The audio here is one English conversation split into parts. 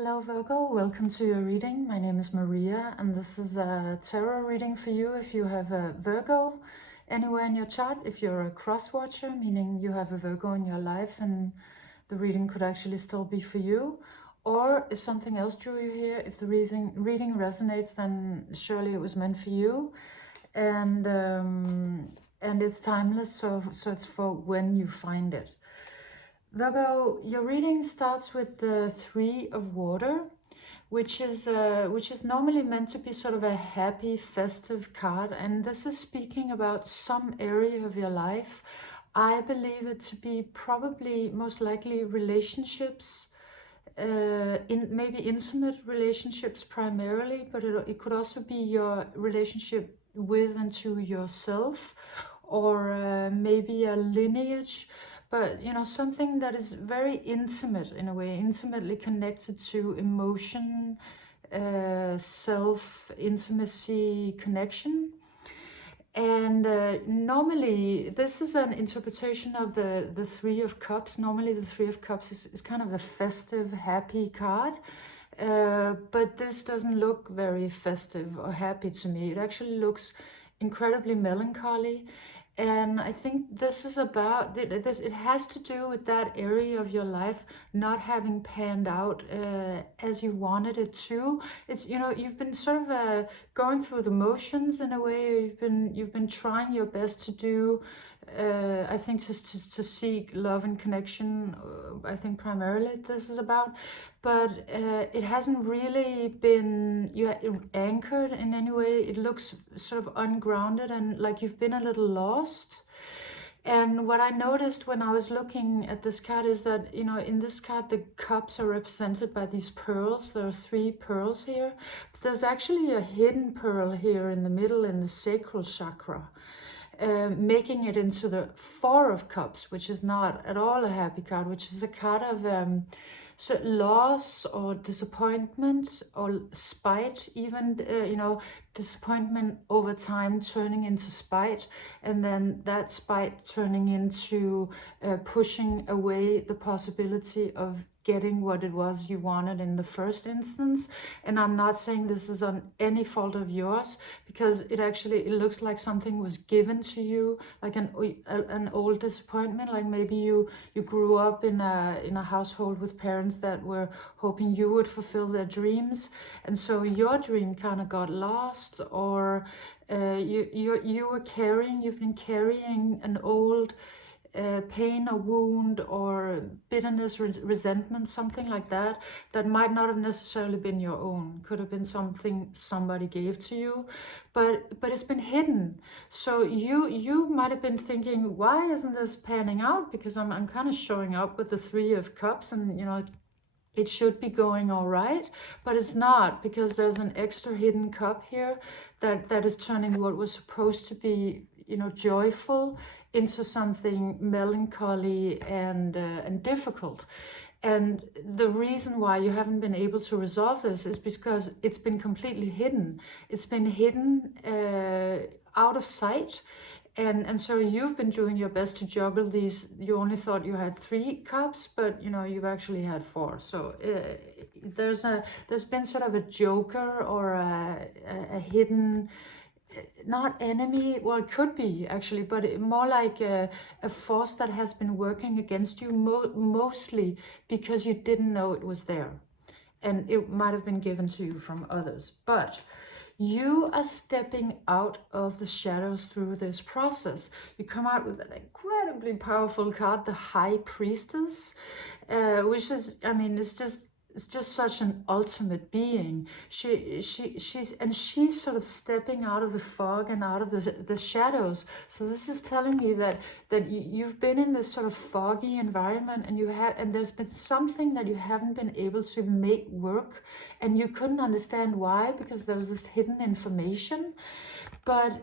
Hello Virgo, welcome to your reading. My name is Maria and this is a tarot reading for you if you have a Virgo anywhere in your chart. If you're a cross watcher, meaning you have a Virgo in your life and the reading could actually still be for you. Or if something else drew you here, if the reading resonates, then surely it was meant for you. And it's timeless, so it's for when you find it. Virgo, your reading starts with the Three of Water, which is normally meant to be sort of a happy, festive card, and this is speaking about some area of your life. I believe it to be probably most likely relationships, maybe intimate relationships primarily, but it could also be your relationship with and to yourself, or maybe a lineage. But, you know, something that is very intimate in a way, intimately connected to emotion, self-intimacy, connection. And normally, this is an interpretation of the Three of Cups. Normally, the Three of Cups is kind of a festive, happy card. But this doesn't look very festive or happy to me. It actually looks incredibly melancholy. And I think this is about this. It has to do with that area of your life not having panned out as you wanted it to. It's, you know, you've been sort of going through the motions in a way. You've been trying your best to do. I think just to seek love and connection. I think primarily this is about, but it hasn't really been anchored in any way. It looks sort of ungrounded and like you've been a little lost. And what I noticed when I was looking at this card is that, you know, in this card, the cups are represented by these pearls. There are 3 pearls here. But there's actually a hidden pearl here in the middle in the sacral chakra. Making it into the Four of Cups, which is not at all a happy card, which is a card of so loss or disappointment or spite, even, you know, disappointment over time turning into spite, and then that spite turning into pushing away the possibility of getting what it was you wanted in the first instance. And I'm not saying this is on any fault of yours, because it looks like something was given to you, like an old disappointment. Like maybe you grew up in a household with parents that were hoping you would fulfill their dreams, and so your dream kind of got lost, or you've been carrying an old pain or wound or bitterness, resentment, something like that, that might not have necessarily been your own. Could have been something somebody gave to you, but it's been hidden. So you might have been thinking, why isn't this panning out? Because I'm kind of showing up with the Three of Cups, and, you know, it should be going all right, but it's not, because there's an extra hidden cup here that is turning what was supposed to be, you know, joyful into something melancholy and difficult. And the reason why you haven't been able to resolve this is because it's been completely hidden. It's been hidden out of sight. And so you've been doing your best to juggle these. You only thought you had 3 cups, but, you know, you've actually had 4. So there's been sort of a joker or a hidden, not enemy, well, it could be actually, but more like a force that has been working against you, mostly because you didn't know it was there, and it might have been given to you from others. But you are stepping out of the shadows through this process. You come out with an incredibly powerful card, the High Priestess, which is, I mean, it's just such an ultimate being. She's sort of stepping out of the fog and out of the shadows. So this is telling me that you've been in this sort of foggy environment, and there's been something that you haven't been able to make work, and you couldn't understand why, because there was this hidden information. But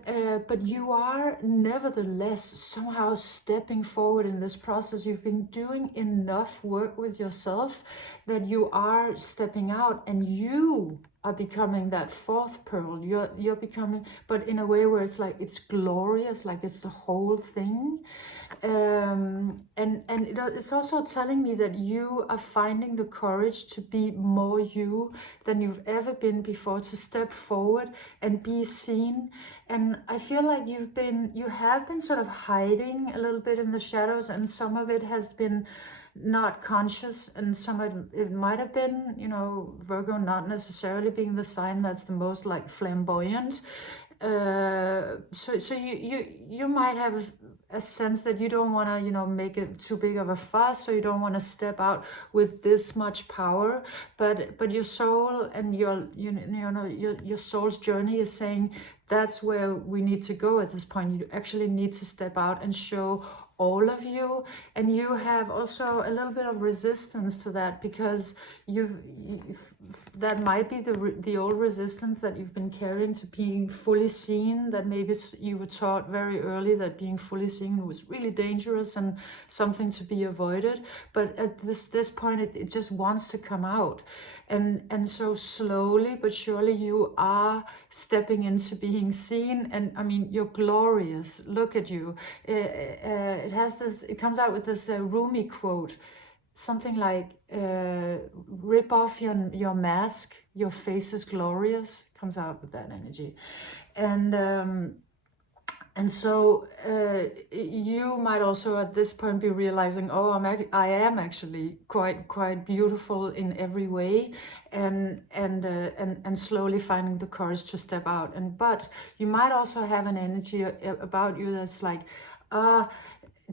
you are nevertheless somehow stepping forward in this process. You've been doing enough work with yourself that you are stepping out, and you are becoming that fourth pearl. You're becoming, but in a way where it's like, it's glorious, like it's the whole thing. And it's also telling me that you are finding the courage to be more you than you've ever been before, to step forward and be seen. And I feel like you have been sort of hiding a little bit in the shadows, and some of it has been not conscious, and some of it might have been, you know, Virgo not necessarily being the sign that's the most like flamboyant. So you might have a sense that you don't want to, you know, make it too big of a fuss, or you don't want to step out with this much power, but your soul and your soul's journey is saying that's where we need to go at this point. You actually need to step out and show all of you, and you have also a little bit of resistance to that, because that might be the old resistance that you've been carrying to being fully seen, that maybe you were taught very early that being fully seen was really dangerous and something to be avoided. But at this point it just wants to come out, and so slowly but surely you are stepping into being seen. And I mean, you're glorious. Look at you. It has this, it comes out with this Rumi quote, something like, rip off your mask, your face is glorious, comes out with that energy. And so you might also at this point be realizing, oh, I am actually quite beautiful in every way, and slowly finding the courage to step out. But you might also have an energy about you that's like,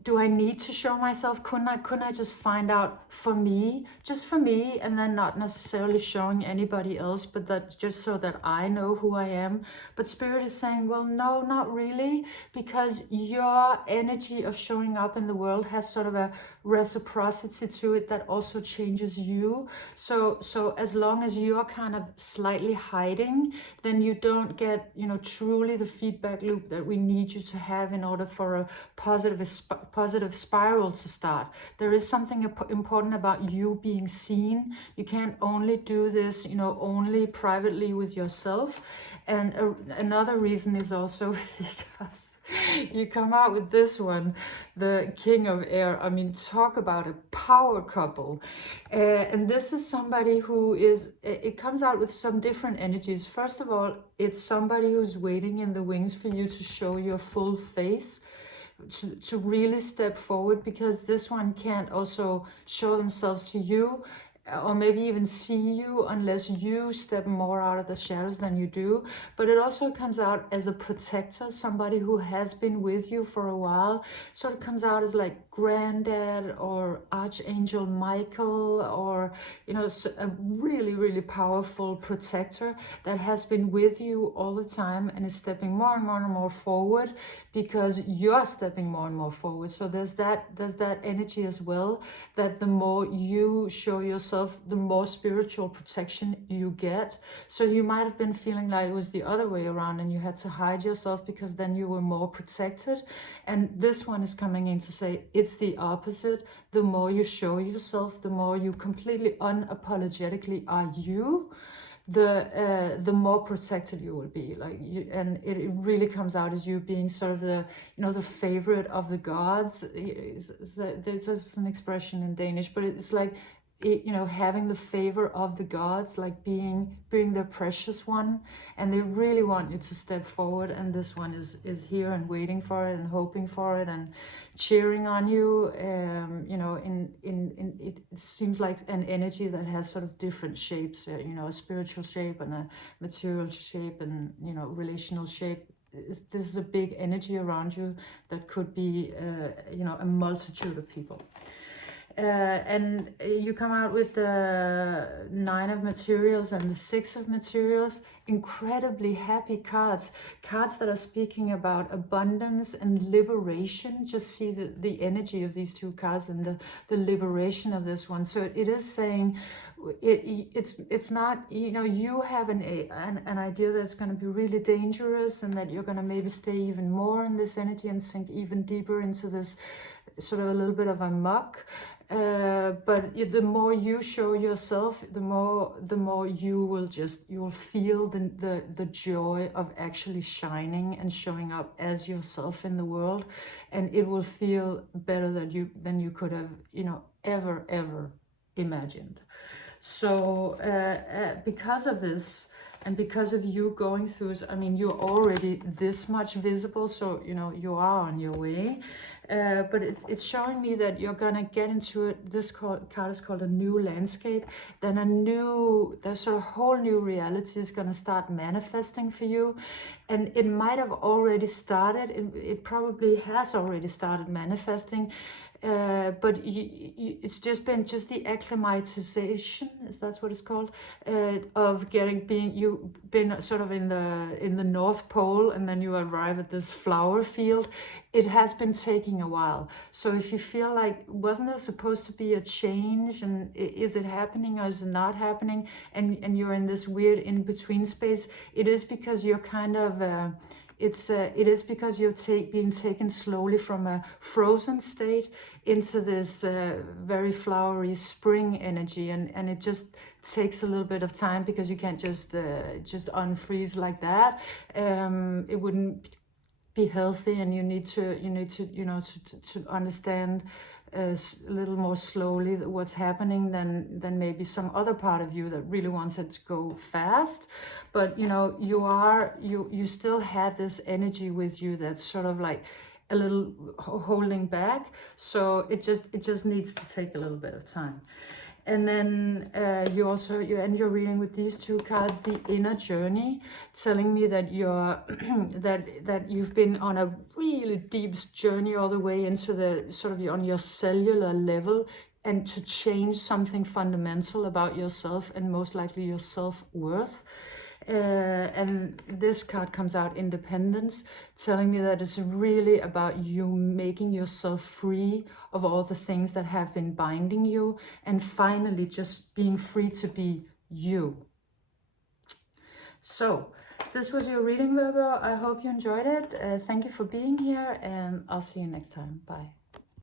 do I need to show myself? Couldn't I just find out for me, just for me, and then not necessarily showing anybody else, but that just so that I know who I am? But Spirit is saying, well, no, not really, because your energy of showing up in the world has sort of a reciprocity to it that also changes you. So as long as you're kind of slightly hiding, then you don't get, you know, truly the feedback loop that we need you to have in order for a positive spiral to start. There is something important about you being seen. You can't only do this, you know, only privately with yourself. And another reason is also because you come out with this one, the King of Air. I mean, talk about a power couple. And this is somebody who is, it comes out with some different energies. First of all, it's somebody who's waiting in the wings for you to show your full face, to really step forward, because this one can't also show themselves to you, or maybe even see you, unless you step more out of the shadows than you do. But it also comes out as a protector, somebody who has been with you for a while. So it comes out as like granddad or Archangel Michael, or, you know, a really, really powerful protector that has been with you all the time and is stepping more and more and more forward because you're stepping more and more forward. So there's that energy as well, that the more you show yourself, the more spiritual protection you get. So you might have been feeling like it was the other way around and you had to hide yourself because then you were more protected. And this one is coming in to say it's the opposite. The more you show yourself, the more you completely unapologetically are you, the more protected you will be. Like you, and it really comes out as you being sort of the, you know, the favorite of the gods. There's just an expression in Danish, but it's like, you know, having the favor of the gods, like being the precious one, and they really want you to step forward. And this one is here and waiting for it and hoping for it and cheering on you. You know, it seems like an energy that has sort of different shapes. You know, a spiritual shape and a material shape, and, you know, relational shape. This is a big energy around you that could be, you know, a multitude of people. And you come out with the 9 of materials and the 6 of materials. Incredibly happy cards that are speaking about abundance and liberation. Just see the energy of these 2 cards and the liberation of this one. So it is saying it's not, you know, you have an idea that's going to be really dangerous, and that you're going to maybe stay even more in this energy and sink even deeper into this sort of a little bit of a muck. But the more you show yourself, the more you will feel the joy of actually shining and showing up as yourself in the world, and it will feel better than you could have, you know, ever imagined. So because of this, and because of you going through, I mean, you're already this much visible, so, you know, you are on your way. But it's showing me that you're gonna get into it. This card is called a new landscape. Then there's sort of whole new reality is gonna start manifesting for you. And it might have already started, it probably has already started manifesting. But it's just been the acclimatization, is that's what it's called, of you've been sort of in the North Pole, and then you arrive at this flower field. It has been taking a while. So if you feel like, wasn't there supposed to be a change, and is it happening or is it not happening, and you're in this weird in-between space, it is because you're kind of it is because you're being taken slowly from a frozen state into this very flowery spring energy, and it just takes a little bit of time, because you can't just unfreeze like that. It wouldn't be healthy, and you need to you know to understand a little more slowly what's happening than maybe some other part of you that really wants it to go fast. But you know, you still have this energy with you that's sort of like a little holding back, so it just needs to take a little bit of time. And then you end your reading with these two cards, the inner journey, telling me that you're that you've been on a really deep journey all the way into the sort of on your cellular level, and to change something fundamental about yourself, and most likely your self-worth. And this card comes out, independence, telling me that it's really about you making yourself free of all the things that have been binding you, and finally just being free to be you. So this was your reading, Virgo. I hope you enjoyed it. Thank you for being here, and I'll see you next time. Bye.